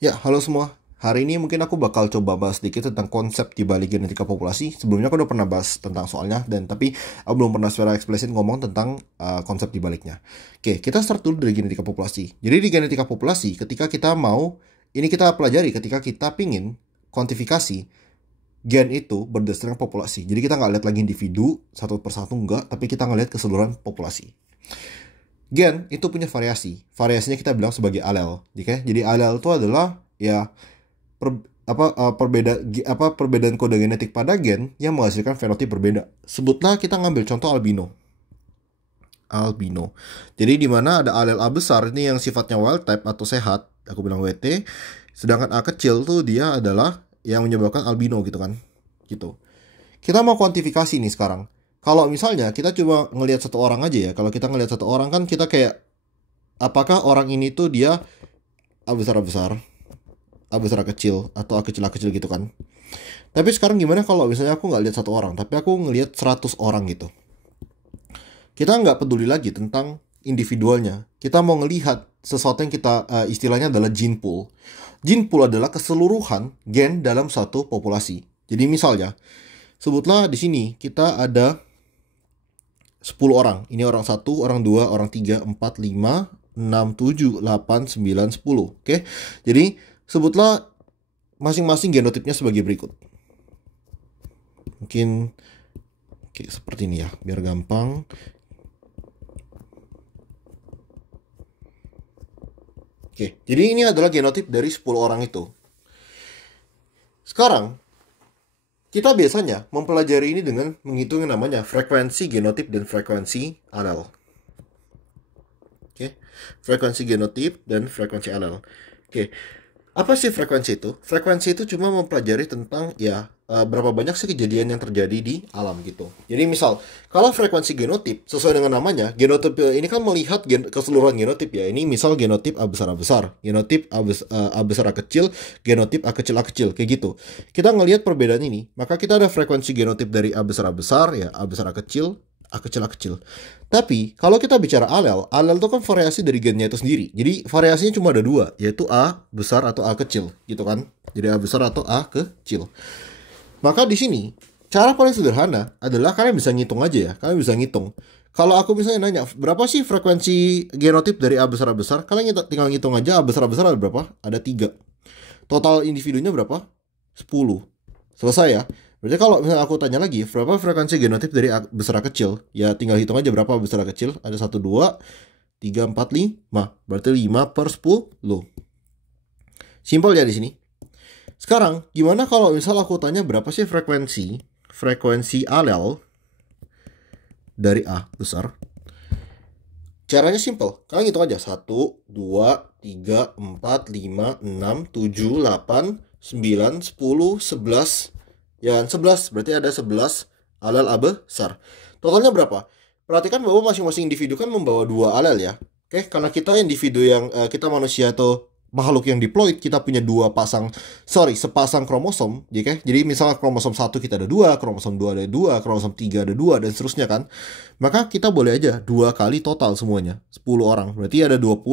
Ya, halo semua. Hari ini mungkin aku bakal coba bahas sedikit tentang konsep di balik genetika populasi. Sebelumnya aku udah pernah bahas tentang soalnya, tapi aku belum pernah secara eksplisit ngomong tentang konsep di baliknya. Oke, kita start dulu dari genetika populasi. Jadi di genetika populasi, ketika kita mau, ini kita pelajari ketika kita pingin kuantifikasi gen itu berdasarkan populasi. Jadi kita nggak lihat lagi individu satu persatu enggak, tapi kita ngelihat keseluruhan populasi. Gen itu punya variasi. Variasinya kita bilang sebagai alel. Jadi alel itu adalah ya perbedaan kode genetik pada gen yang menghasilkan fenotip berbeda. Sebutlah kita ngambil contoh albino. Albino. Jadi di mana ada alel A besar ini yang sifatnya wild type atau sehat, aku bilang WT, sedangkan A kecil tuh dia adalah yang menyebabkan albino gitu kan. Gitu. Kita mau kuantifikasi nih sekarang. Kalau misalnya kita coba ngelihat satu orang aja ya. Kalau kita ngelihat satu orang kan kita kayak apakah orang ini tuh dia A besar A besar, A besar A kecil, atau A kecil gitu kan. Tapi sekarang gimana kalau misalnya aku nggak lihat satu orang, tapi aku ngelihat 100 orang gitu. Kita nggak peduli lagi tentang individualnya. Kita mau ngelihat sesuatu yang kita istilahnya adalah gene pool. Gene pool adalah keseluruhan gen dalam satu populasi. Jadi misalnya, sebutlah di sini kita ada 10 orang. Ini orang 1, orang 2, orang 3, 4, 5, 6, 7, 8, 9, 10. Oke. Jadi sebutlah masing-masing genotipnya sebagai berikut. Mungkin seperti ini ya, biar gampang. Oke, jadi ini adalah genotip dari 10 orang itu. Sekarang kita biasanya mempelajari ini dengan menghitung yang namanya frekuensi genotip dan frekuensi alel. Oke, frekuensi genotip dan frekuensi alel. Oke, apa sih frekuensi itu? Frekuensi itu cuma mempelajari tentang berapa banyak sih kejadian yang terjadi di alam gitu. Jadi misal, kalau frekuensi genotip sesuai dengan namanya, genotip ini kan melihat keseluruhan genotip ya. Ini misal genotip A besar A besar, genotip A besar A kecil, genotip A kecil kayak gitu. Kita ngelihat perbedaan ini, maka kita ada frekuensi genotip dari A besar A besar ya, A besar A kecil, A kecil. Tapi kalau kita bicara alel itu kan variasi dari gennya itu sendiri. Jadi variasinya cuma ada dua, yaitu A besar atau A kecil, gitu kan? Jadi A besar atau A kecil. Maka di sini cara paling sederhana adalah kalian bisa ngitung aja ya. Kalian bisa ngitung. Kalau aku misalnya nanya berapa sih frekuensi genotip dari A besar, kalian tinggal ngitung aja A besar ada berapa? Ada 3. Total individunya berapa? 10. Selesai ya. Berarti kalau misalnya aku tanya lagi, berapa frekuensi genotip dari A besar A kecil? Ya tinggal hitung aja berapa A besar A kecil. Ada 1, 2, 3, 4, 5. Berarti 5 per 10. Simpel ya di sini. Sekarang, gimana kalau misal aku tanya berapa sih frekuensi alel dari A besar? Caranya simple. Kalian hitung aja. 1, 2, 3, 4, 5, 6, 7, 8, 9, 10, 11. Ya kan, 11. Berarti ada 11 alel A besar. Totalnya berapa? Perhatikan bahwa masing-masing individu kan membawa 2 alel ya. Oke, karena kita individu yang, kita manusia atau makhluk yang diploid, kita punya sepasang kromosom, jadi misalnya kromosom 1 kita ada 2, kromosom 2 ada 2, kromosom 3 ada 2, dan seterusnya kan. Maka kita boleh aja 2 kali total semuanya, 10 orang, berarti ada 20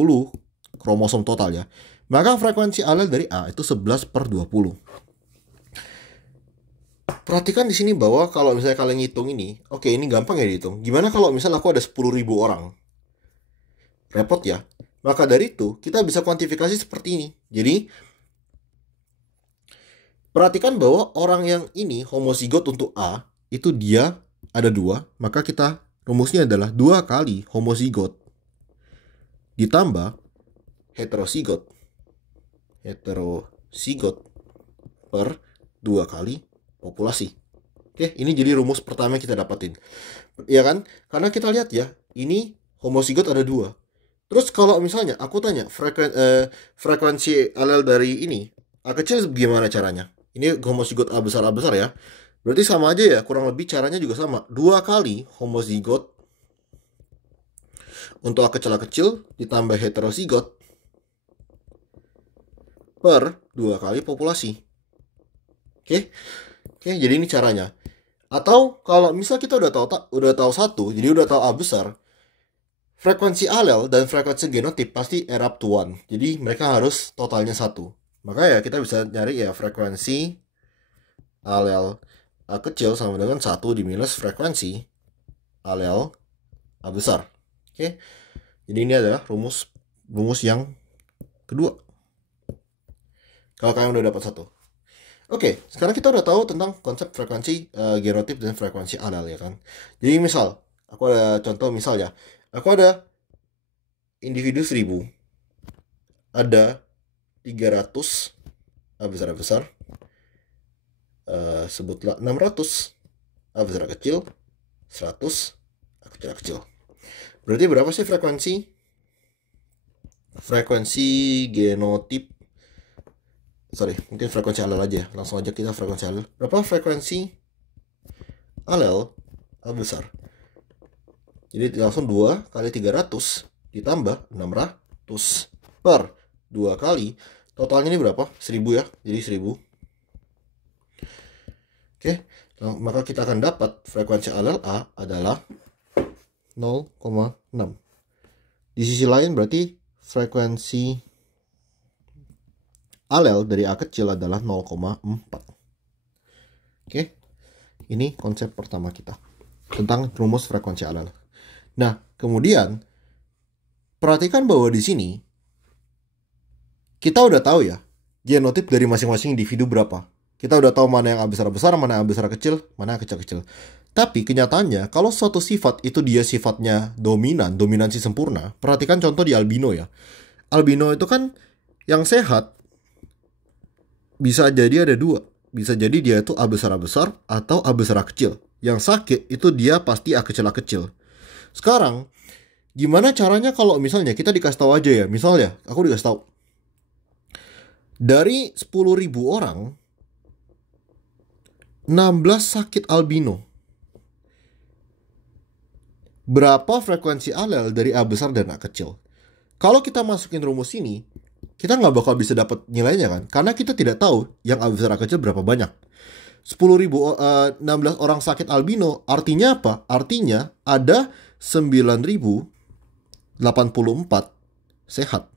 kromosom total ya. Maka frekuensi alel dari A itu 11 per 20. Perhatikan di sini bahwa kalau misalnya kalian ngitung ini, oke ini gampang ya dihitung. Gimana kalau misalnya aku ada 10.000 orang? Repot ya. Maka dari itu, kita bisa kuantifikasi seperti ini. Jadi, perhatikan bahwa orang yang ini homozigot untuk A, itu dia ada 2, maka kita rumusnya adalah 2 kali homozigot ditambah heterozigot. Heterozigot per 2 kali populasi. Oke, ini jadi rumus pertama yang kita dapatin. Ya kan? Karena kita lihat ya, ini homozigot ada 2. Terus kalau misalnya aku tanya frekuensi alel dari ini A kecil gimana caranya? Ini homozigot A besar ya. Berarti sama aja ya, kurang lebih caranya juga sama. 2 kali homozigot untuk A kecil ditambah heterozigot per 2 kali populasi. Oke, jadi ini caranya. Atau kalau misal kita udah tahu satu, jadi udah tahu A besar, frekuensi alel dan frekuensi genotip pasti add up to 1. Jadi mereka harus totalnya 1. Maka ya kita bisa nyari ya frekuensi alel A kecil sama dengan 1 diminus frekuensi alel A besar. Oke. Jadi ini adalah rumus yang kedua. Kalau kalian udah dapat satu. Oke, sekarang kita udah tahu tentang konsep frekuensi genotip dan frekuensi alel ya kan. Jadi misal, aku ada contoh misal ya. Aku ada individu 1000. Ada 300 A besar, sebutlah 600 A besar kecil, 100 A kecil. Berarti berapa sih frekuensi genotip? Sorry, mungkin frekuensi alel aja. Langsung aja kita frekuensi alel. Berapa frekuensi alel A besar? Jadi langsung 2 kali 300 ditambah 600 per 2 kali. Totalnya ini berapa? 1000 ya. Jadi 1000. Oke. Nah, maka kita akan dapat frekuensi alel A adalah 0,6. Di sisi lain berarti frekuensi alel dari A kecil adalah 0,4. Oke. Ini konsep pertama kita tentang rumus frekuensi alel. Nah, kemudian perhatikan bahwa di sini kita udah tahu ya genotip dari masing-masing individu berapa. Kita udah tahu mana yang A besar-besar, mana yang A besar kecil, mana yang kecil-kecil. Tapi kenyataannya kalau suatu sifat itu dia sifatnya dominansi sempurna. Perhatikan contoh di albino ya. Albino itu kan yang sehat bisa jadi ada dua. Bisa jadi dia itu A besar atau A besar kecil. Yang sakit itu dia pasti A kecil. Sekarang gimana caranya kalau misalnya kita dikasih tahu aja ya. Misalnya aku dikasih tahu dari 10.000 orang 16 sakit albino. Berapa frekuensi alel dari A besar dan A kecil? Kalau kita masukin rumus ini, kita nggak bakal bisa dapat nilainya kan? Karena kita tidak tahu yang A besar A kecil berapa banyak. 16 orang sakit albino artinya apa? Artinya ada 9.084 sehat.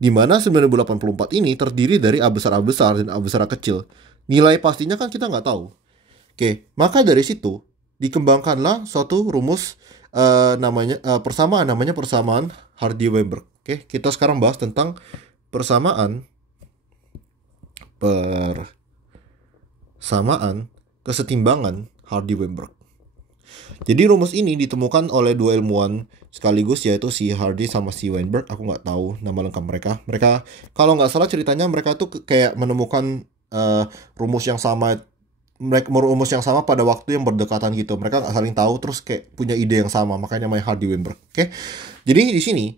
Di mana 9.084 ini terdiri dari A besar dan A besar A kecil. Nilai pastinya kan kita nggak tahu. Oke, maka dari situ dikembangkanlah suatu rumus namanya persamaan Hardy-Weinberg. Oke, kita sekarang bahas tentang persamaan kesetimbangan Hardy-Weinberg. Jadi rumus ini ditemukan oleh dua ilmuwan sekaligus, yaitu si Hardy sama si Weinberg. Aku nggak tahu nama lengkap mereka. Mereka kalau nggak salah ceritanya mereka tuh kayak menemukan rumus yang sama pada waktu yang berdekatan gitu. Mereka nggak saling tahu terus kayak punya ide yang sama, makanya namanya Hardy-Weinberg. Oke. Jadi di sini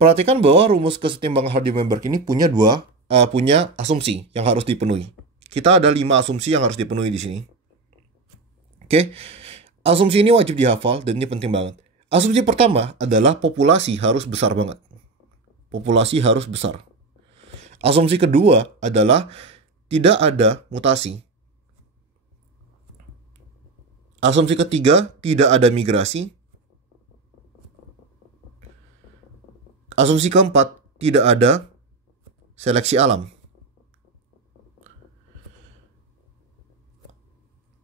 perhatikan bahwa rumus kesetimbangan Hardy-Weinberg ini punya asumsi yang harus dipenuhi. Kita ada 5 asumsi yang harus dipenuhi di sini. Oke. Asumsi ini wajib dihafal dan ini penting banget. Asumsi pertama adalah populasi harus besar banget. Populasi harus besar. Asumsi kedua adalah tidak ada mutasi. Asumsi ketiga, tidak ada migrasi. Asumsi keempat, tidak ada seleksi alam.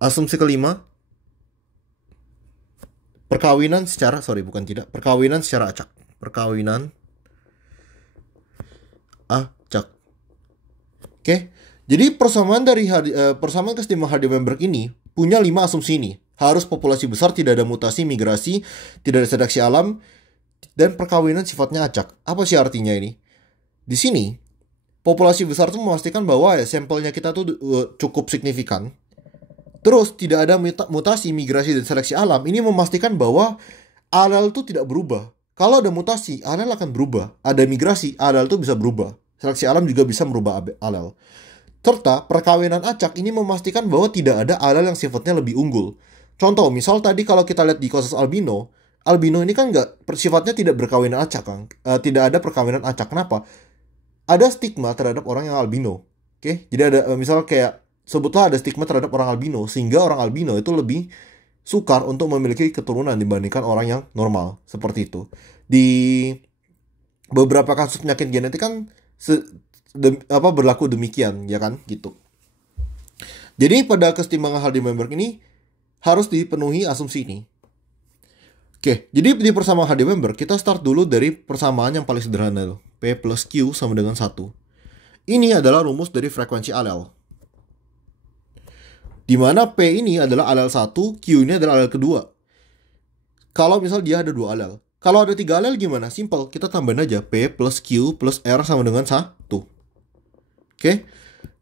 Asumsi kelima, perkawinan secara acak. Perkawinan acak. Oke. Jadi persamaan kesetimbangan Hardy-Weinberg ini punya 5 asumsi ini. Harus populasi besar, tidak ada mutasi, migrasi, tidak ada seleksi alam, dan perkawinan sifatnya acak. Apa sih artinya ini? Di sini, populasi besar itu memastikan bahwa sampelnya kita tuh cukup signifikan. Terus tidak ada mutasi, migrasi, dan seleksi alam. Ini memastikan bahwa alel itu tidak berubah. Kalau ada mutasi, alel akan berubah. Ada migrasi, alel itu bisa berubah. Seleksi alam juga bisa merubah alel. Serta perkawinan acak ini memastikan bahwa tidak ada alel yang sifatnya lebih unggul. Contoh, misal tadi kalau kita lihat di kasus albino ini kan sifatnya tidak berkawinan acak kan? Tidak ada perkawinan acak. Kenapa? Ada stigma terhadap orang yang albino. Oke, jadi ada misal kayak sebutlah ada stigma terhadap orang albino, sehingga orang albino itu lebih sukar untuk memiliki keturunan dibandingkan orang yang normal, seperti itu. Di beberapa kasus penyakit genetik kan berlaku demikian, ya kan, gitu. Jadi pada kesetimbangan Hardy-Weinberg ini harus dipenuhi asumsi ini. Oke, jadi di persamaan Hardy-Weinberg kita start dulu dari persamaan yang paling sederhana loh. P plus Q sama dengan 1. Ini adalah rumus dari frekuensi alel. Di mana P ini adalah alel 1, Q ini adalah alel kedua. Kalau misal dia ada 2 alel. Kalau ada 3 alel gimana? Simple, kita tambahin aja P plus Q plus R sama dengan 1. Oke,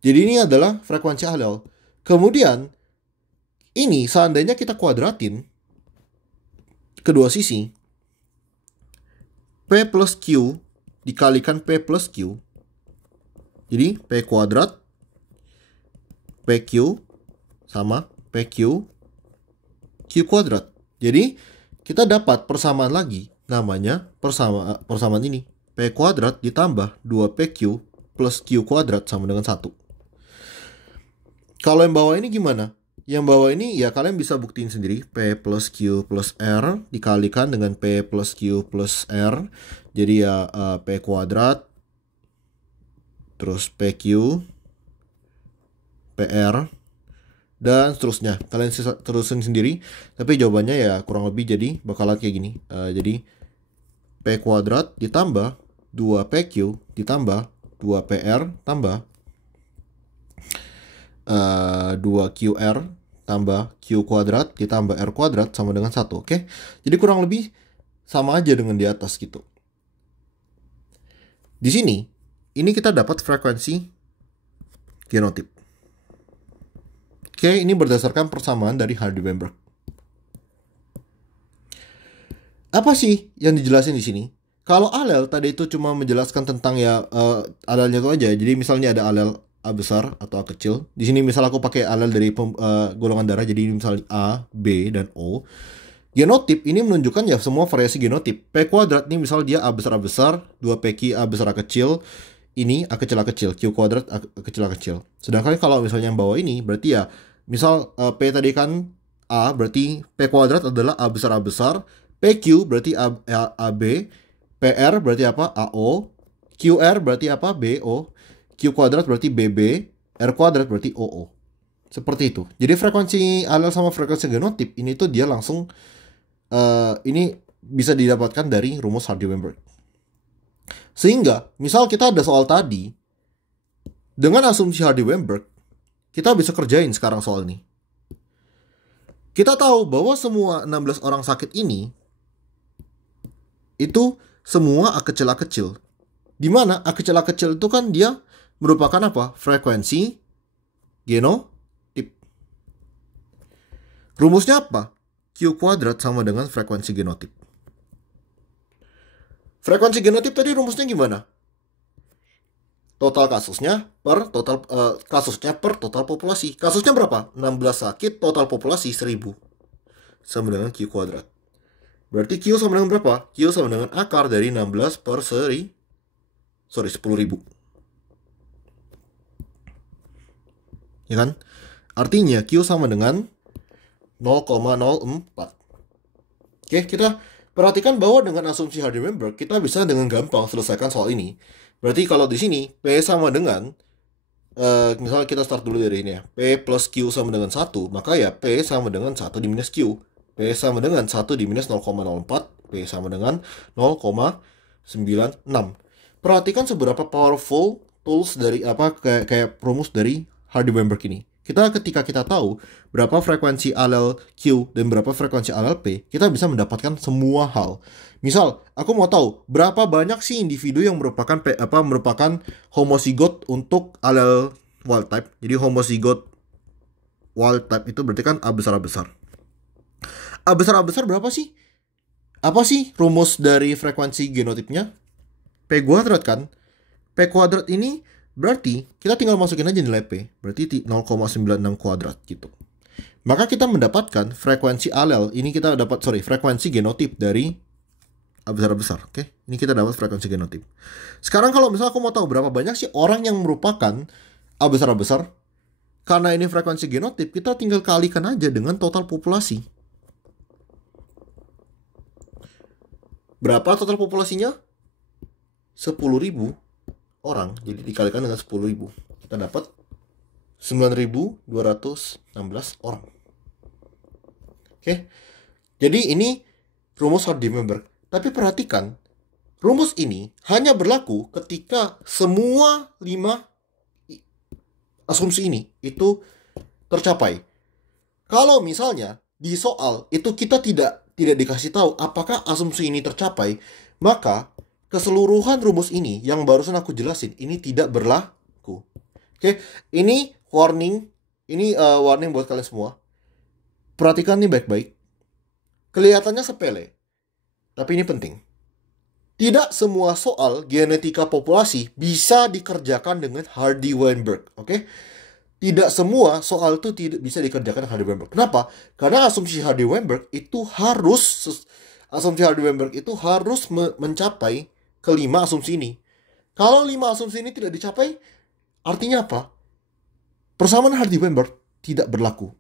jadi ini adalah frekuensi alel. Kemudian, ini seandainya kita kuadratin kedua sisi, P plus Q dikalikan P plus Q. Jadi, P kuadrat, PQ sama PQ, Q kuadrat. Jadi, kita dapat persamaan lagi, namanya persamaan ini. P kuadrat ditambah 2PQ plus Q kuadrat sama dengan 1. Kalau yang bawah ini gimana? Yang bawah ini ya kalian bisa buktiin sendiri. P plus Q plus R dikalikan dengan P plus Q plus R. Jadi ya P kuadrat, terus PQ, PR, dan seterusnya. Kalian terusin sendiri. Tapi jawabannya ya kurang lebih jadi bakalan kayak gini. Jadi P kuadrat ditambah 2PQ ditambah 2PR tambah 2QR tambah Q kuadrat ditambah R kuadrat sama dengan 1. Oke? Jadi kurang lebih sama aja dengan di atas gitu. Di sini, ini kita dapat frekuensi genotip. Oke, ini berdasarkan persamaan dari Hardy-Weinberg. Apa sih yang dijelasin di sini? Kalau alel tadi itu cuma menjelaskan tentang ya alelnya itu aja. Jadi misalnya ada alel A besar atau A kecil. Di sini misal aku pakai alel dari golongan darah, jadi misalnya A, B, dan O. Genotip ini menunjukkan ya semua variasi genotip. P kuadrat ini misal dia A besar, 2PQ A besar A kecil, ini A kecil A kecil, Q kuadrat A kecil A kecil. Sedangkan kalau misalnya yang bawah ini berarti ya misal P tadi kan A, berarti P kuadrat adalah A besar, PQ berarti AB, PR berarti apa? AO, QR berarti apa? BO, Q kuadrat berarti BB, R kuadrat berarti OO. Seperti itu. Jadi frekuensi alel sama frekuensi genotip ini tuh dia langsung ini bisa didapatkan dari rumus Hardy-Weinberg. Sehingga, misal kita ada soal tadi, dengan asumsi Hardy-Weinberg, kita bisa kerjain sekarang soal ini. Kita tahu bahwa semua 16 orang sakit ini, itu semua A kecil. Di mana A kecil itu kan dia merupakan apa? Frekuensi genotip. Rumusnya apa? Q kuadrat sama dengan frekuensi genotip. Frekuensi genotip tadi rumusnya gimana? Total kasusnya per total populasi. Kasusnya berapa? 16 sakit, total populasi 1000. Sama dengan Q kuadrat. Berarti Q sama dengan berapa? Q sama dengan akar dari 16 per 10.000. Ya kan? Artinya Q sama dengan 0,04. Oke, kita perhatikan bahwa dengan asumsi Hardy-Weinberg kita bisa dengan gampang selesaikan soal ini. Berarti kalau di sini P sama dengan misalnya kita start dulu dari ini ya. P plus Q sama dengan 1, maka ya P sama dengan 1 diminus Q. P sama dengan 1 diminus 0,04, P sama dengan 0,96. Perhatikan seberapa powerful tools dari kayak rumus dari Hardy-Weinberg ini. Ketika kita tahu berapa frekuensi alel Q dan berapa frekuensi alel P, kita bisa mendapatkan semua hal. Misal, aku mau tahu berapa banyak sih individu yang merupakan homozigot untuk alel wild type. Jadi homozigot wild type itu berarti kan A besar. A besar berapa sih? Apa sih rumus dari frekuensi genotipnya? P kuadrat kan? P kuadrat ini berarti kita tinggal masukin aja nilai P. Berarti 0,96 kuadrat gitu. Maka kita mendapatkan frekuensi alel. Ini kita dapat, frekuensi genotip dari A besar. Oke? Ini kita dapat frekuensi genotip. Sekarang kalau misalnya aku mau tahu berapa banyak sih orang yang merupakan A besar. Karena ini frekuensi genotip, kita tinggal kalikan aja dengan total populasi. Berapa total populasinya? 10.000 orang, jadi dikalikan dengan 10.000, kita dapat 9.216 orang. Oke. Jadi ini rumus hard remember. Tapi perhatikan, rumus ini hanya berlaku ketika semua 5 asumsi ini itu tercapai. Kalau misalnya di soal itu kita tidak dikasih tahu apakah asumsi ini tercapai, maka keseluruhan rumus ini yang barusan aku jelasin ini tidak berlaku. Oke, ini warning, warning buat kalian semua. Perhatikan nih baik-baik. Kelihatannya sepele, tapi ini penting. Tidak semua soal genetika populasi bisa dikerjakan dengan Hardy-Weinberg, oke? Tidak semua soal itu tidak bisa dikerjakan dengan Hardy-Weinberg. Kenapa? Karena asumsi Hardy-Weinberg itu harus mencapai kelima asumsi ini. Kalau 5 asumsi ini tidak dicapai, artinya apa? Persamaan Hardy-Weinberg tidak berlaku.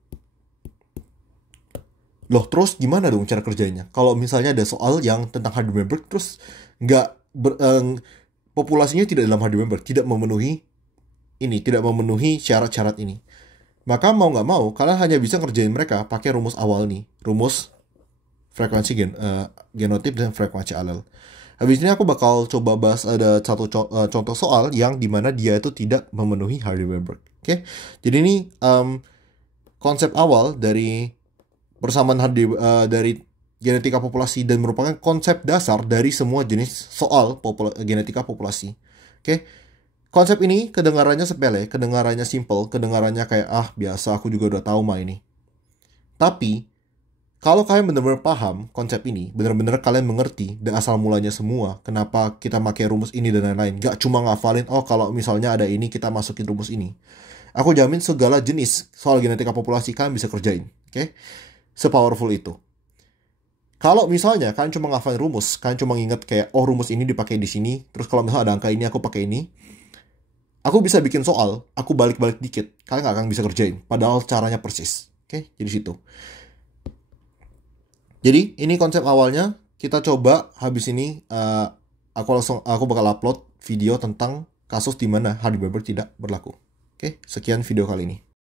Loh, terus gimana dong cara kerjanya? Kalau misalnya ada soal yang tentang Hardy-Weinberg, terus populasinya tidak dalam Hardy-Weinberg, tidak memenuhi syarat-syarat ini. Maka mau nggak mau, kalian hanya bisa ngerjain mereka pakai rumus awal nih, rumus frekuensi genotip dan frekuensi alel. Habis ini aku bakal coba bahas ada satu contoh soal yang dimana dia itu tidak memenuhi Hardy-Weinberg. Oke, jadi ini konsep awal dari persamaan dari genetika populasi dan merupakan konsep dasar dari semua jenis soal genetika populasi. Oke. Konsep ini kedengarannya sepele, kedengarannya simple, kedengarannya kayak biasa, aku juga udah tahu mah ini. Tapi kalau kalian benar-benar paham konsep ini, benar-benar kalian mengerti dan asal mulanya semua, kenapa kita pakai rumus ini dan lain-lain, gak cuma ngafalin, kalau misalnya ada ini kita masukin rumus ini. Aku jamin segala jenis soal genetika populasi kalian bisa kerjain, oke? Sepowerful itu. Kalau misalnya kalian cuma ngafalin rumus, kalian cuma inget kayak rumus ini dipakai di sini, terus kalau misalnya ada angka ini aku pakai ini, aku bisa bikin soal, aku balik-balik dikit, kalian gak akan bisa kerjain, padahal caranya persis. Oke, jadi situ. Jadi ini konsep awalnya. Kita coba habis ini aku bakal upload video tentang kasus di mana Hardy-Weinberg tidak berlaku. Oke, sekian video kali ini.